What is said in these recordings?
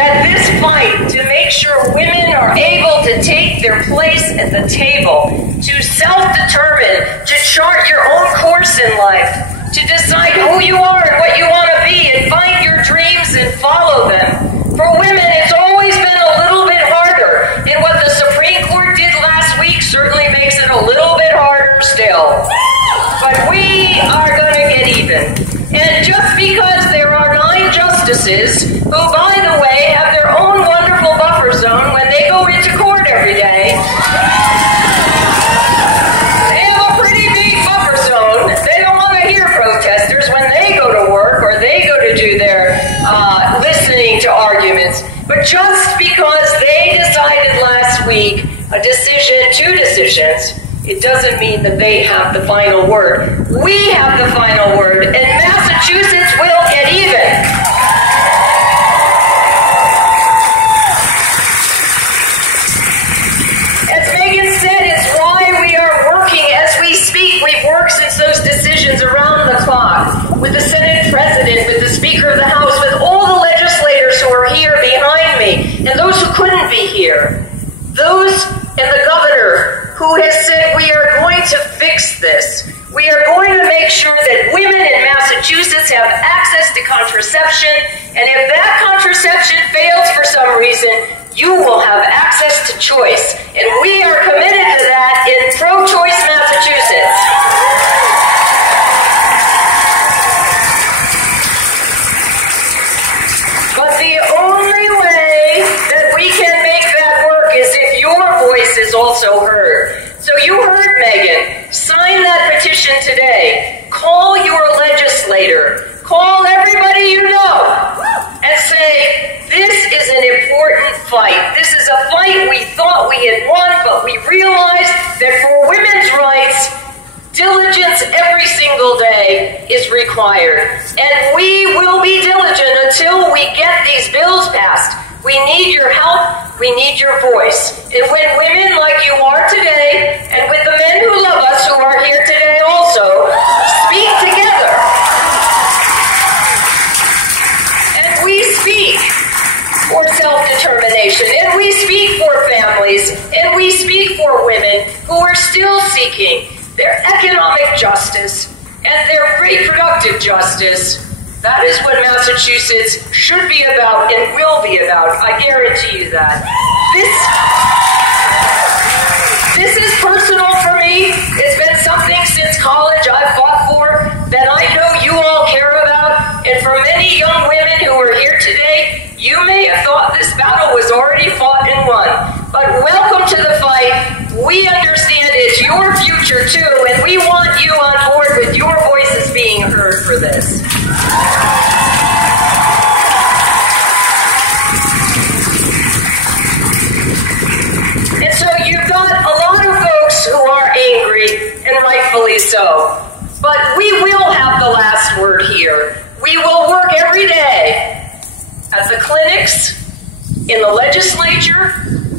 that this fight to make sure women are able to take their place at the table, to self-determine, to chart your own course in life, to decide who you are and what you want to be, and find your dreams and follow them. For women, it's always been a little bit harder, and what the Supreme Court did last week certainly makes it a little bit harder still. But we are going to get even. And just because there are 9 justices, who, by the way, have their own wonderful buffer zone when they go into court every day, they have a pretty big buffer zone. They don't want to hear protesters when they go to work or they go to do their listening to arguments. But just because they decided last week a decision, 2 decisions, it doesn't mean that they have the final word. We have the final word, and Massachusetts will get even. As Megan said, it's why we are working as we speak. We've worked since those decisions around the clock, with the Senate President, with the Speaker of the House, with all the legislators who are here behind me, and those who couldn't be here. Those and the governor who has said we are going to fix this. We are going to make sure that women in Massachusetts have access to contraception, and if that contraception fails for some reason, you will have access to choice. And we are committed to that in pro-choice Massachusetts. But the only way that we can make that work is if your voice is also heard. So you heard Megan. Sign that petition today. Call your legislator. Call everybody you know and say, this is an important fight. This is a fight we thought we had won, but we realized that for women's rights, diligence every single day is required. And we will be diligent until we get these bills passed. We need your help. We need your voice. And when women like you are today, and with the men who love us who are here today also, speak together, and we speak for self-determination, and we speak for families, and we speak for women who are still seeking their economic justice and their reproductive justice, that is what Massachusetts should be about and will be about. I guarantee you that. This is personal for me. It's been something since college I've fought for, that I know you all care about. And for many young women who are here today, you may have thought this battle was already fought and won. But welcome to the fight. We understand it's your future too, and we want you on board with your voices being heard for this. And so you've got a lot of folks who are angry, and rightfully so. But we will have the last word here. We will work every day at the clinics, in the legislature,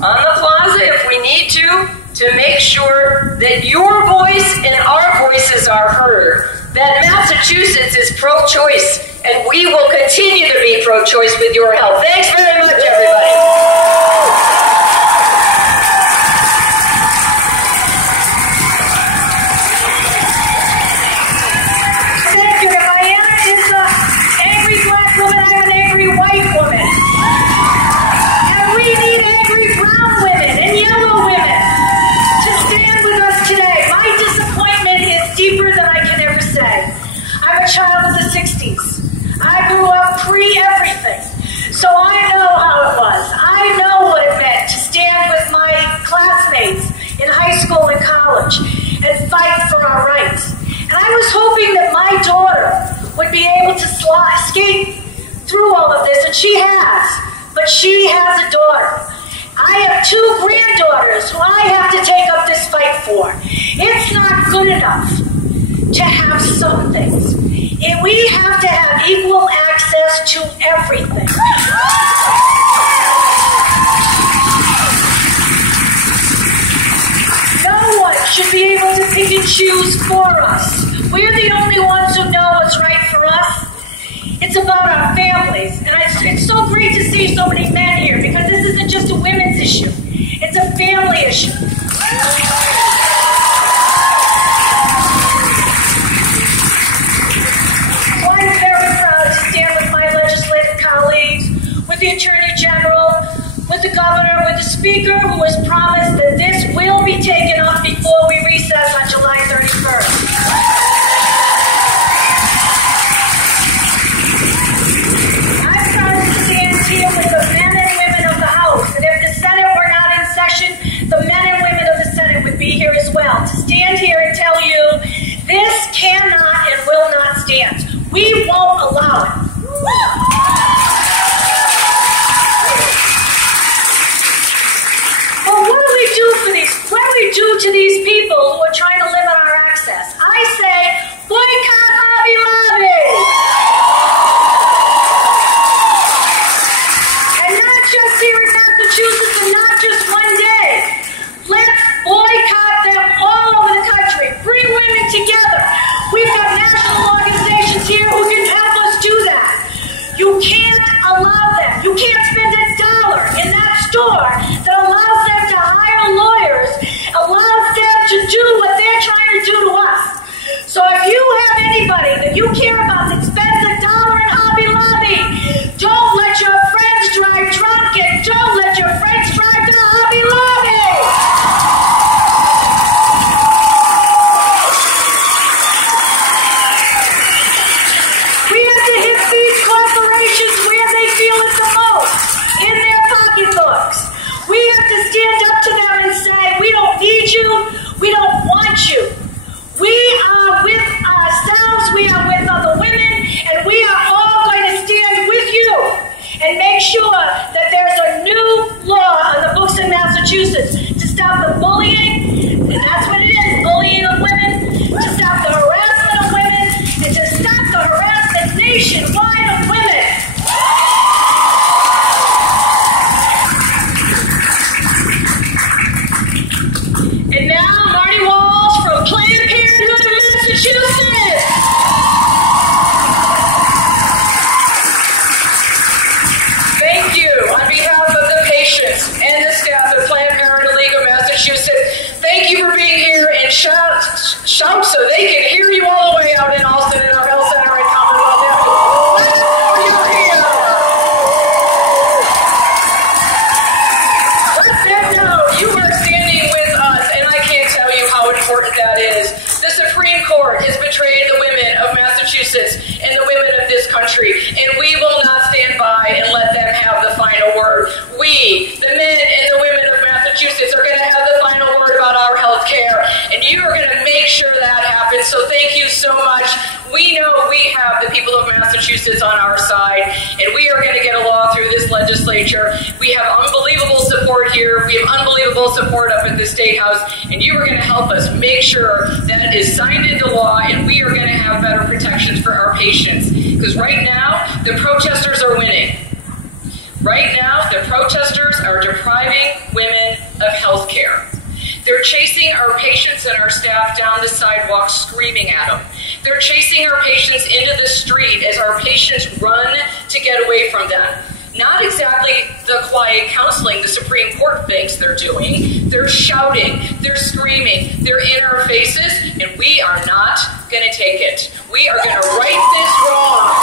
on the plaza if we need to make sure that your voice and our voices are heard, that Massachusetts is pro-choice, and we will continue to be pro-choice with your help. Thanks very much, everybody. White woman. And we need angry brown women and yellow women to stand with us today. My disappointment is deeper than I can ever say. I'm a child of the 60s. I grew up pre-everything. So I know how it was. I know what it meant to stand with my classmates in high school and college and fight for our rights. And I was hoping that my daughter would be able to skate through all of this, and she has, but she has a daughter. I have 2 granddaughters who I have to take up this fight for. It's not good enough to have some things. We have to have equal access to everything. No one should be able to pick and choose for us. We're the only ones who know what's right for us. It's about our families. And it's so great to see so many men here, because this isn't just a women's issue. It's a family issue. So I'm very proud to stand with my legislative colleagues, with the Attorney General, with the Governor, with the Speaker, who has promised that this will be taken up before we recess on July 31st. I'm proud to stand here with the men and women of the House, and if the Senate were not in session, the men and women of the Senate would be here as well, to stand here and tell you this cannot and will not stand. We won't allow it. What do we do to these people who are trying to limit our access? I say, boycott Hobby Lobby! And not just here in Massachusetts, and not just one day. Let's boycott them all over the country. Bring women together. We've got national organizations here who can help us do that. You can't allow them. You can't spend $1 in that store that allows them to hire lawyers, allows them to do what they're trying to do to us. So if you have anybody that you care about that spends $1 in Hobby Lobby, don't let your friends drive drunk, and don't let your friends drive to Hobby Lobby. We have to hit these corporations where they feel it the most, in their pocketbooks. We have to stand up to them and say, we don't need you, we don't want you. We are with ourselves, we are with other women, and we are all going to stand with you and make sure that there's a new law on the books in Massachusetts to stop the bullying, and that's what it is, bullying of women, to stop the harassment of women, and to stop the harassment nationwide of women. And now, Marty Walsh from Planned Parenthood of Massachusetts. Thank you. On behalf of the patients and the staff of Planned Parenthood League of Massachusetts, thank you for being here, and shout so they can hear you all the way out in Alston and our health center in Commonwealth Avenue. Let us know you're here. Let them know you are standing with us, and I can't tell you how important that is. The Supreme Court has betrayed the women of Massachusetts and the women of this country, and we will not stand by and let them have the final word. We, the men and the women of Massachusetts, are going to have the final word about our health care, and you are going to make sure that happens. So thank you so much. We know we have the people of Massachusetts on our side, and we are going to get a law through this legislature. We have unbelievable support here. We have unbelievable support up at the State House, and you are going to help us make sure that is signed into law, and we are going to have better protections for our patients. Because right now, the protesters are winning. Right now, the protesters are depriving women of health care. They're chasing our patients and our staff down the sidewalk, screaming at them. They're chasing our patients into the street as our patients run to get away from them. Not exactly the quiet counseling the Supreme Court thinks they're doing. They're shouting, they're screaming, they're in our faces, and we are not going to take it. We are going to right this wrong.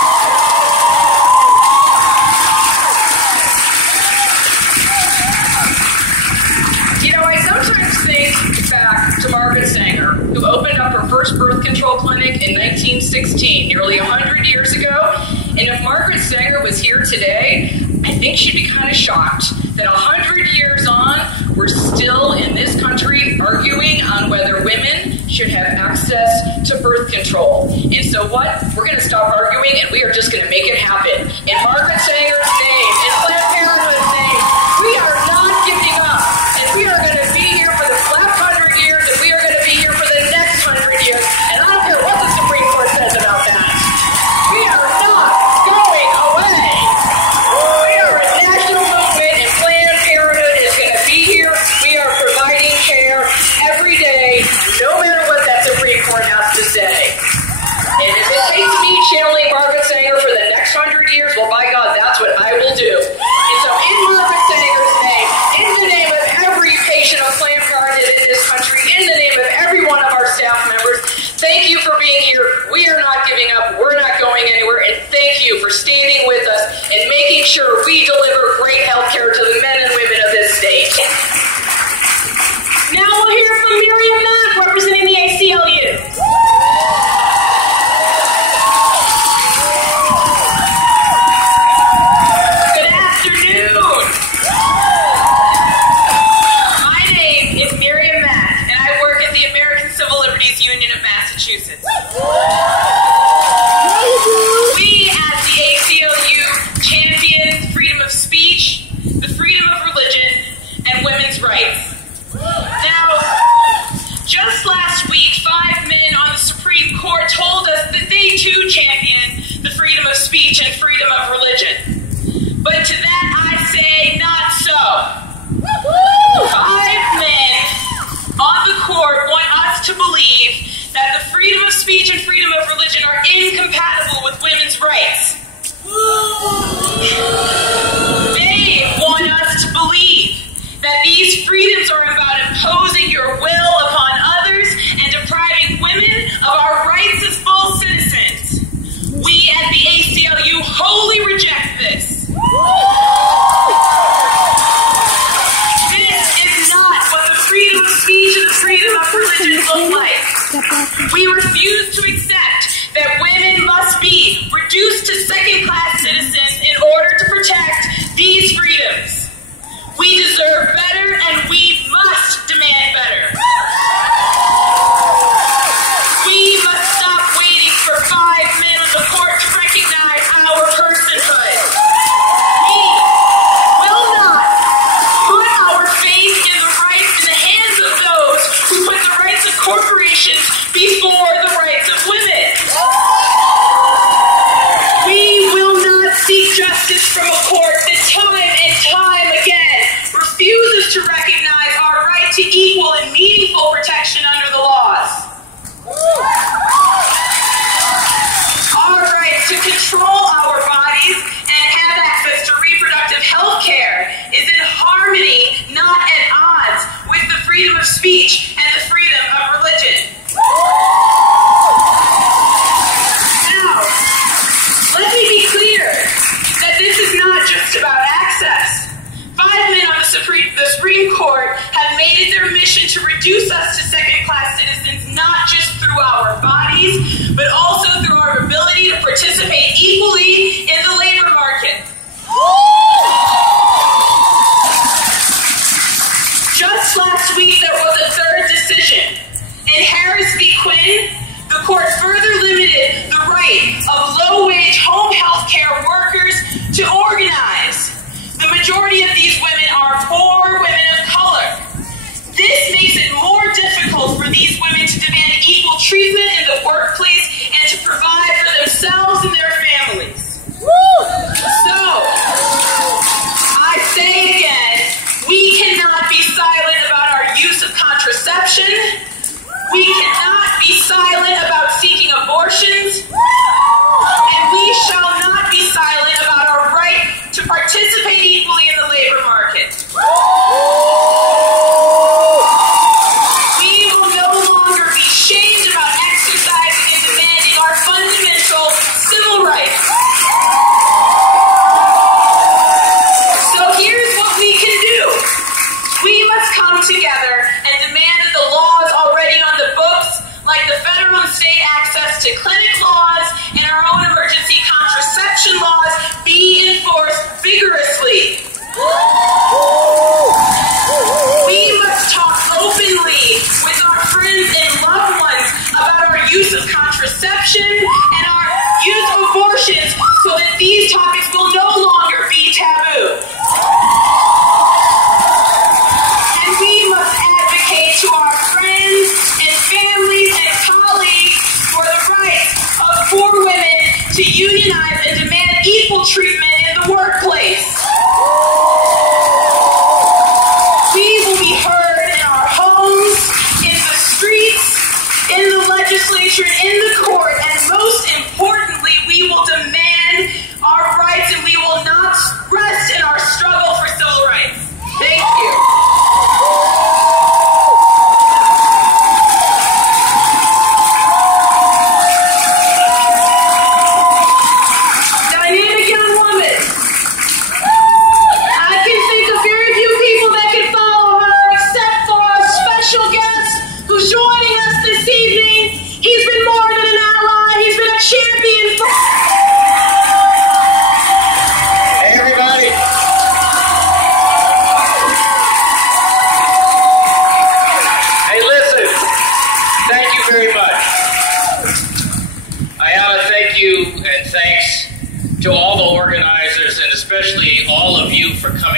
You know, I sometimes think back to Margaret Sanger, who opened up her first birth control clinic in 1916, nearly 100 years ago. And if Margaret Sanger was here today, I think she'd be kind of shocked that 100 years on, we're still in this country arguing on whether women should have access to birth control. And so what? We're going to stop arguing, and we are just going to make it happen. In Margaret Sanger's name, in Planned Parenthood's name, we are not giving up. And we are going to be here for the last 100 years, and we are going to be here for the next 100 years. And I don't care what the Supreme Court says about that. We are not going away. We are a national movement, and Planned Parenthood is going to be here. We are providing care every day, no matter what that Supreme Court has to say. And if it takes me channeling Margaret Sanger for the next 100 deliver great health care to the men and women of this state. Now we'll hear from Miriam Mack, representing the ACLU. Good afternoon. My name is Miriam Mack, and I work at the American Civil Liberties Union of Massachusetts. We at the ACLU champion freedom of speech, the freedom of religion, and women's rights. Now, just last week, 5 men on the Supreme Court told us that they too champion the freedom of speech and freedom of religion. But to that I say, not so. 5 men on the court want us to believe that the freedom of speech and freedom of religion are incompatible with women's rights. They want us to believe that these freedoms are about imposing your will upon others and depriving women of our rights as full citizens. We at the ACLU wholly reject this. This is not what the freedom of speech and the freedom of religion look like. We refuse to accept that women must be reduced to second-class citizens in order to protect these freedoms. We deserve better, and we must demand better. We must stop waiting for 5 men on the court to recognize our personhood. We will not put our faith in the hands of those who put the rights of corporations before the rights of women. We will not seek justice from a court that time and time again refuses to recognize our right to equal and meaningful protection under the laws. Our right to control our bodies and have access to reproductive health care is in harmony, not at odds, with the freedom of speech and the freedom of religion. Now, let me be clear that this is not just about access. 5 men on the Supreme Court have made it their mission to reduce us to second-class citizens, not just through our bodies, but also through our ability to participate equally in the labor market. Just last week, there was a third decision. In Harris v. Quinn, the court further limited the right of low-wage home health care workers to organize. The majority of these women are poor women of color. This makes it more difficult for these women to demand equal treatment in the workplace and to provide for themselves and their families. So, I say again, we cannot be silent about our use of contraception. We cannot be silent about seeking abortions. And we shall not be silent about our right to participate equally in the labor market. We will no longer be shamed about exercising and demanding our fundamental civil rights. So here's what we can do. We must come together and demand that the laws already on the books, like the federal and state access to clinic laws and our own emergency contraception laws, be enforced vigorously. We must talk openly with our friends and loved ones about our use of contraception and our use of abortions so that these topics will no longer be taboo. And we must advocate to our friends and families and colleagues for the rights of poor women to unionize and demand equal treatment in the workplace.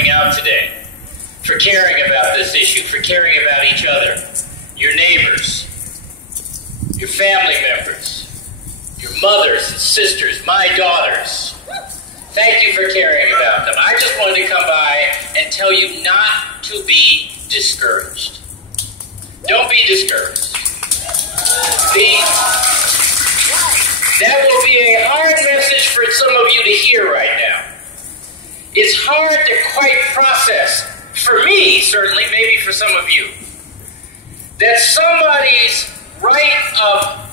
coming out today, for caring about this issue, for caring about each other, your neighbors, your family members, your mothers and sisters, my daughters. Thank you for caring about them. I just wanted to come by and tell you not to be discouraged. Don't be discouraged. That will be a hard message for some of you to hear right now. It's hard to quite process, for me certainly, maybe for some of you, that somebody's right of